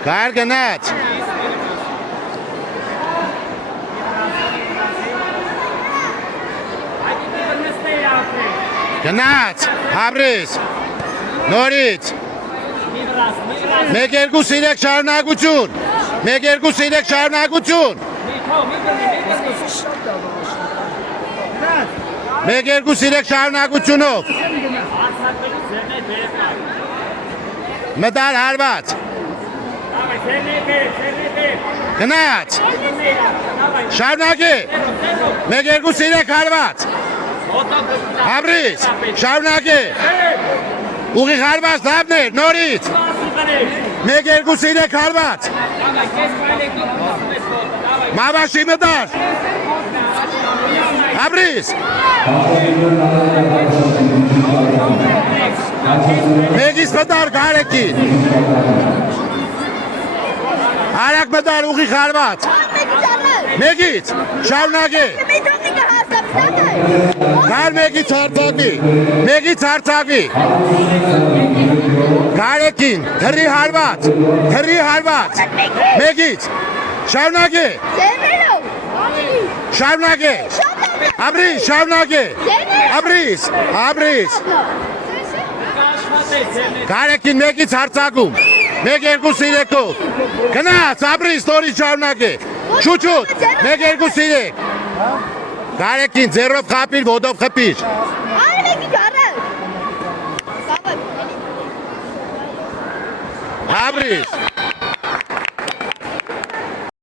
Կար գնաց։ Գնաց, Հաբրիս, նորից։ 1-2 սիրեք շարունակություն, 1-2 սիրեք շարունակություն։ 1-2 սիրեք շարունակությունով։ Մտար հարված։ Գնաց, շարունակի, 1-2 սիրեք հարված։ Հաբրիս, շարունակի, ուղիղ հարված դավներ, նորից, 1-2 սիրեք հարված, մավաշի մտար, Հաբրիս, մեգիս մտար կարեկին, հարակ մտար ուղիղ հարված, մեգից, շարունակի, Կար մեգից հարցակվի, կարեկին, թրի հարված, մեգից, շարունակի, Հաբրիս, շարունակի, Հաբրիս, կարեկին մեգից հարցակում, 1-2 սիրեկով, գնաց, Հաբրիս, նորից շարունակի, շուչուտ, 1-2 սիրեք, Կարեկին, ձերով խապիր, ոտով խպիր։ Հաբրիս։